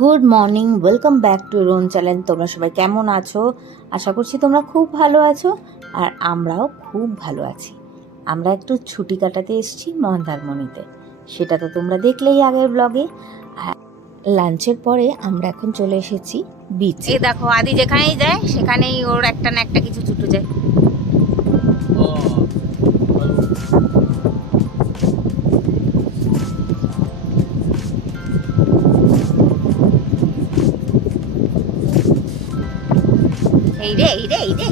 Good morning, welcome back to রোন channel. তোমরা সবাই কেমন আছো? আশা করছি তোমরা খুব ভালো আছো, আর আমরাও খুব ভালো আছি। আমরা একটু ছুটি কাটাতে এসেছি মন্দারমণিতে, সেটা তো তোমরা দেখলেই আগের ব্লগে। আর লাঞ্চের পরে আমরা এখন চলে এসেছি বিচে। এই দেখো, আদি যেখানেই যায় সেখানেই ওর একটা না একটা কিছু ছুটে যায়। এই রে এই রে এই রে,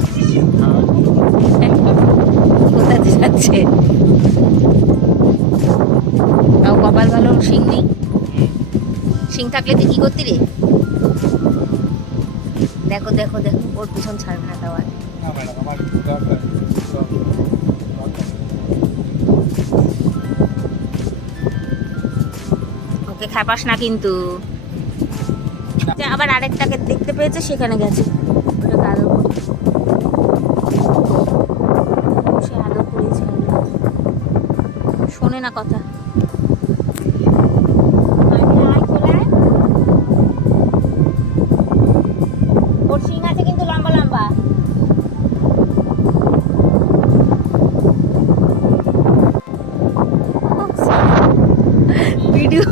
কোথাতে যাচ্ছে? তাও কপাল ভালো, শিং নেই। শিং থাকলে তুই কি করতি রে? দেখো দেখো দেখো, ওর পিছন ছাড়বে না তাও। ওকে খেপাস না কিন্তু। আবার আরেকটাকে দেখতে পেয়েছে, সেখানে গেছে। ওটাকে আদর করতে। সে আদর করেছে, শোনে না কথা। ওর শিং আছে কিন্তু লম্বা লম্বা। ভিডিও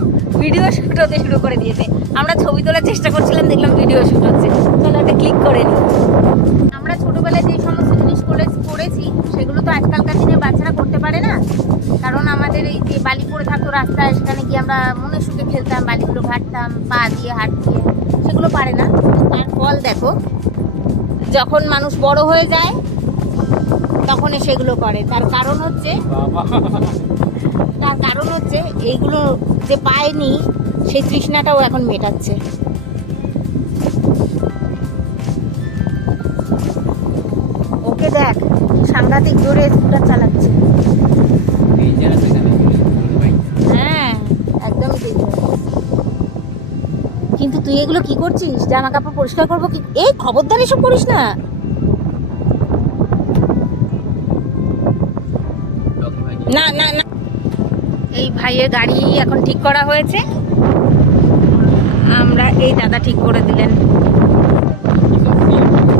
ভিডিও শুট হতে শুরু করে দিয়েছে। আমরা ছবি তোলার চেষ্টা করছিলাম, দেখলাম ভিডিও শুট হচ্ছে। চলো একটা ক্লিক করে নিই। আমরা ছোটবেলায় যে সমস্ত জিনিস করেছি সেগুলো তো আজকালকার দিনে বাচ্চারা করতে পারে না। কারণ আমাদের এই যে বালি পড়ে থাকতো রাস্তায়, সেখানে গিয়ে আমরা মনে সুখে খেলতাম, বালিগুলো ঘাটতাম পা দিয়ে হাত দিয়ে, সেগুলো পারে না। তার ফল দেখো, যখন মানুষ বড় হয়ে যায় তখন সেগুলো করে। তার কারণ হচ্ছে এইগুলো যে পায়নি, সেই তৃষ্ণাটাও এখন মেটাচ্ছে। ওকে দেখ, সাংঘাতিক জোরে স্কুটার চালাচ্ছে। হ্যাঁ, একদম ঠিক। কিন্তু তুই এগুলো কি করছিস? জামা কাপড় পরিষ্কার করবো কি? এই খবরদার এসব করিস না। না না না, এই ভাইয়ের গাড়ি এখন ঠিক করা হয়েছে। আমরা এই দাদা ঠিক করে দিলেন,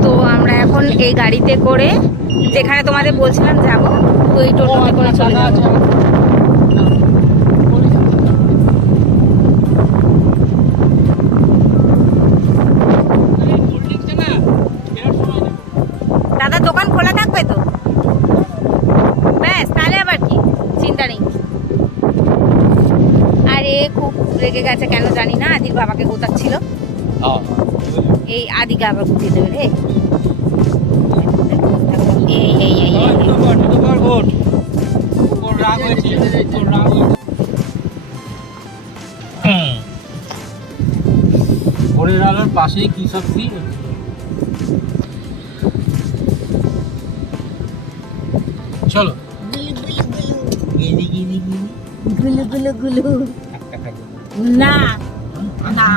তো আমরা এখন এই গাড়িতে করে যেখানে তোমাদের বলছিলাম যাব, তো এই টোটোতে করে চলে যাব। দাদা দোকান খোলা থাকবে তো? ব্যাস, তাহলে আবার কি, চিন্তা নেই। আরে খুব রেগে গেছে কেন জানি না, আদির বাবাকে গোতাচ্ছিল। এই আদিকে আবার গুটিয়ে দেবে রে। পাশেই কি সবজি? চলো গুলু গুলু গুলু। না না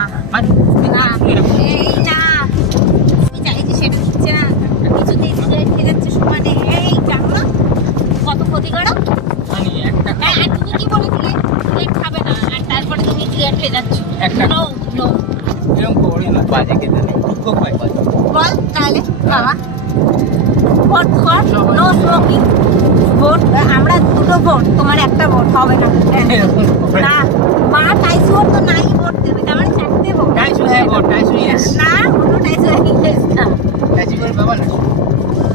না, এই না, আমি চাইছি সেটা দিচ্ছে না। কিছুতেই সিগারেট খেয়ে যাচ্ছে সমানে। এই জানো না কত ক্ষতি করো? হ্যাঁ, আর তুমি কি বলেছিলে সিগারেট খাবে না, আর তারপরে তুমি সিগারেট খেয়ে যাচ্ছ। নো নো, এরকম করে না, বাজে খেতে নেই। বল তাহলে বাবা, ভোট কর, নো স্মোকিং। ভোট আমরা দুটো ভোট, তোমার একটা ভোট হবে না। না, মা টাইসু তো নাই ভোট দেবে, তার মানে চারটে ভোট। টাইসু হ্যাঁ ভোট, টাইসু ইয়েস। না, কোনো টাইসু ইয়েস না। টাইসু করে বাবা না।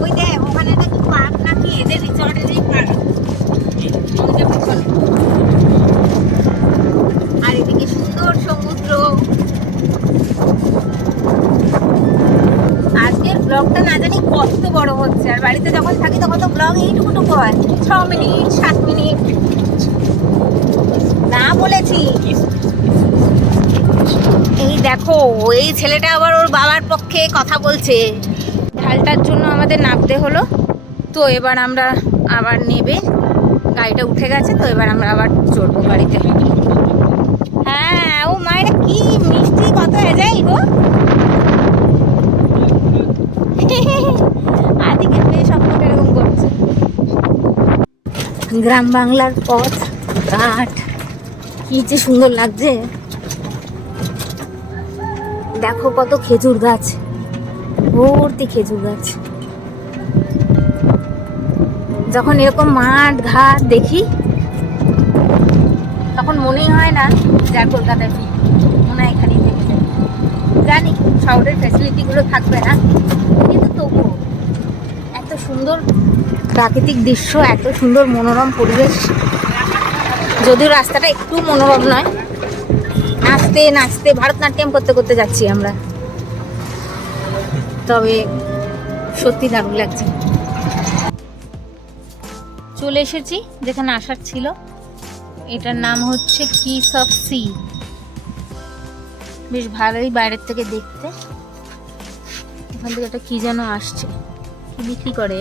ওই দেখ, ওখানে নাকি পার্ক, নাকি এদের রিসর্টেরই পার্ক। ওই যে পিছনে। আর এদিকে সুন্দর সমুদ্র। আজকের ব্লগটা না জানি কত বড় হচ্ছে, আর বাড়িতে যখন থাকি তখন তো ব্লগ এইটুকুটুকু হয়, 6 মিনিট 7 মিনিট। না বলেছি। এই দেখো, এই ছেলেটা আবার ওর বাবার পক্ষে কথা বলছে। ঢালটার জন্য আমাদের নামতে হলো, তো এবার আমরা আবার নেবে, গাড়িটা উঠে গেছে, তো এবার আমরা আবার চড়বো গাড়িতে। হ্যাঁ, ও মায়েরা কি মিষ্টি কথা যায় গো। আদিকে পেয়ে সবকটা এরকম করছে। গ্রাম বাংলার পথ ঘাট কি যে সুন্দর লাগছে। দেখো কত খেজুর গাছ, ভর্তি খেজুর গাছ। যখন এরকম মাঠ ঘাট দেখি তখন মনেই হয় না যে আর কলকাতায় ফিরি, মনে হয় এখানেই থেকে যাই। জানি শহরের ফ্যাসিলিটিগুলো থাকবে না, কিন্তু তবুও এত সুন্দর প্রাকৃতিক দৃশ্য, এত সুন্দর মনোরম পরিবেশ। যদিও রাস্তাটা একটু মনোরম নয়, নাচতে নাচতে ভারতনাট্যম করতে করতে যাচ্ছি আমরা, তবে সত্যি দারুণ লাগছে। চলে এসেছি যেখানে আসার ছিল। এটার নাম হচ্ছে কিস অফ সি। বেশ ভালোই বাইরের থেকে দেখতে। এখান থেকে একটা কি যেন আসছে, কি বিক্রি করে।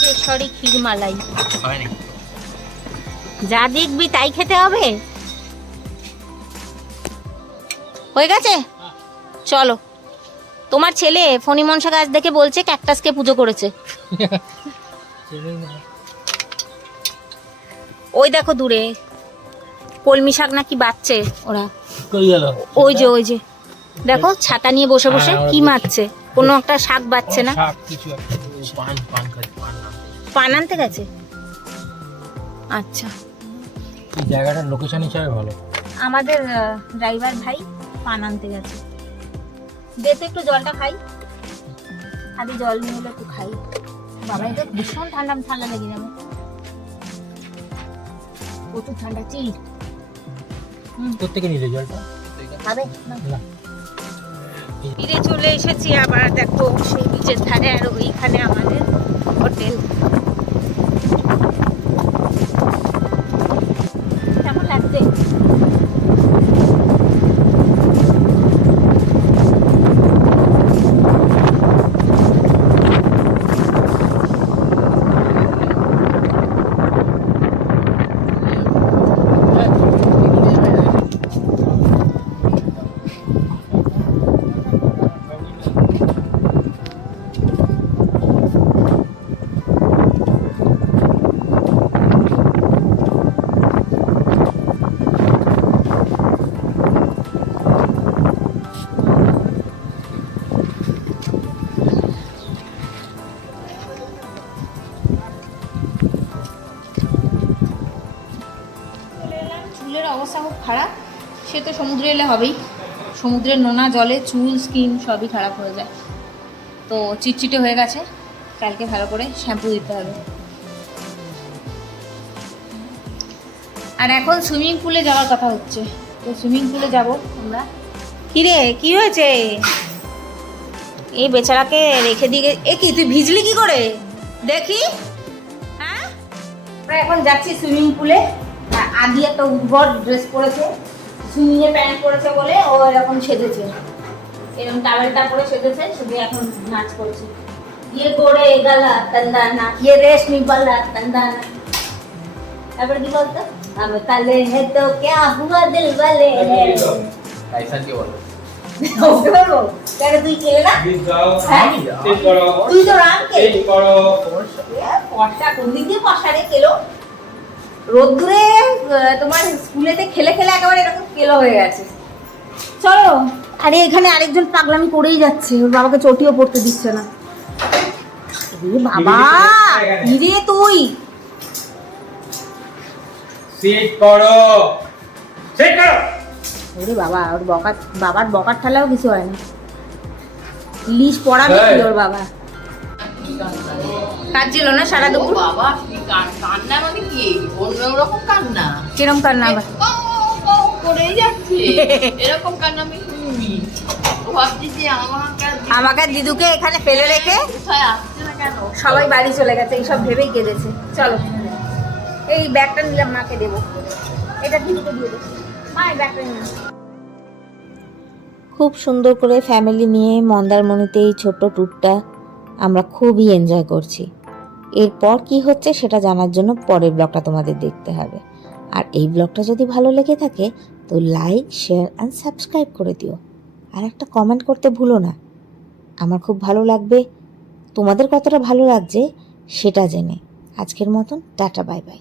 কেশরি ক্ষীরমালাই, যা দেখবি তাই খেতে হবে। হয়ে গেছে, চলো। তোমার ছেলে ফণি মনসা গাছ দেখে বলছে ক্যাকটাসকে পুজো করেছে। ওই দেখো দূরে কলমি শাক নাকি বাচ্ছে ওরা, ওই যে ওই যে দেখো ছাতা নিয়ে বসে বসে কি মারছে, কোনো একটা শাক বাচ্ছে না। পান আনতে গেছে। আচ্ছা, এই জায়গাটার লোকেশন হিসাবে ভালো। আমাদের ড্রাইভার ভাই পান আনতে গেছে। যেতে একটু জলটা খাই, আদি জল নিয়ে হলে একটু খাই। বাবা এটা ভীষণ ঠান্ডা, ঠান্ডা লেগে যাবে, প্রচুর ঠান্ডা। চিল কোথেকে নিলে জলটা? খাবে না? ফিরে চলে এসেছি আবার, দেখো সেই বিচের ধারে, আর ওইখানে আমাদের হোটেল। কেমন লাগছে? চুলের অবস্থা খুব খারাপ, সে তো সমুদ্রে এলে হবেই। সমুদ্রের নোনা জলে চুল, স্কিন সবই খারাপ হয়ে যায়। তো চিটচিটে হয়ে গেছে, কালকে ভালো করে শ্যাম্পু দিতে হবে। আর এখন সুইমিং পুলে যাওয়ার কথা হচ্ছে, তো সুইমিং পুলে যাব আমরা। কিরে কি হয়েছে? এই বেচারাকে রেখে দিয়ে, এ কি তুই ভিজলি কি করে দেখি? হ্যাঁ, আমরা এখন যাচ্ছি সুইমিং পুলে। আদি একটা উদ্ভট ড্রেস পরেছে, সুইমিং এর প্যান্ট পরেছে বলে ও এরকম সেজেছে, এরকম টাওয়েলটা পরে সেজেছে, শুধু এখন নাচ করছে। ये गोरे गला तंदाना, ये रेशमी वाला तंदाना। তারপরে কি বলতো? हम काले हैं तो क्या हुआ दिल वाले हैं। ऐसा क्यों बोलो? ওকে বলো, কেন তুই কেলে না? হ্যাঁ, তুই তো রাম কে পশা, কোন দিক দিয়ে পশা রে কেলো? রোদ্দুরে তোমার স্কুলেতে খেলে খেলে একেবারে এরকম কেলো হয়ে গেছে। চলো। আরে এখানে আরেকজন পাগলামি করেই যাচ্ছে, ওর বাবাকে চটিও পড়তে দিচ্ছে না। বাবা কিরে তুই? সিট করো, সিট করো। ওরে বাবা, ওর বাবার বকার ঠালাও কিছু হয় না, ইলিশ পড়াবে কি ওর বাবা? কাঁদছিল না সারা দুপুর? বাবা কি কান্না, মানে কি অন্যরকম কান্না? কিরম কান্না আবার? করেই যাচ্ছে এরকম কান্না আমি শুনি। ভাবছি যে আমাকে দিদুকে এখানে ফেলে রেখে কোথায় আসছে না কেন, সবাই বাড়ি চলে গেছে, এইসব ভেবেই কেঁদেছে। চলো, এই ব্যাগটা নিলাম, মাকে দেবো, এটা দিদুকে দিয়ে দেবো। মা এই ব্যাগটা নিলাম। খুব সুন্দর করে ফ্যামিলি নিয়ে মন্দারমণিতে এই ছোট্ট ট্যুরটা আমরা খুবই এনজয় করছি। এরপর কি হচ্ছে সেটা জানার জন্য পরের ব্লগটা তোমাদের দেখতে হবে। আর এই ব্লগটা যদি ভালো লেগে থাকে তো লাইক, শেয়ার অ্যান্ড সাবস্ক্রাইব করে দিও। আর একটা কমেন্ট করতে ভুলো না, আমার খুব ভালো লাগবে তোমাদের কতটা ভালো লাগছে সেটা জেনে। আজকের মতন টাটা বাই বাই।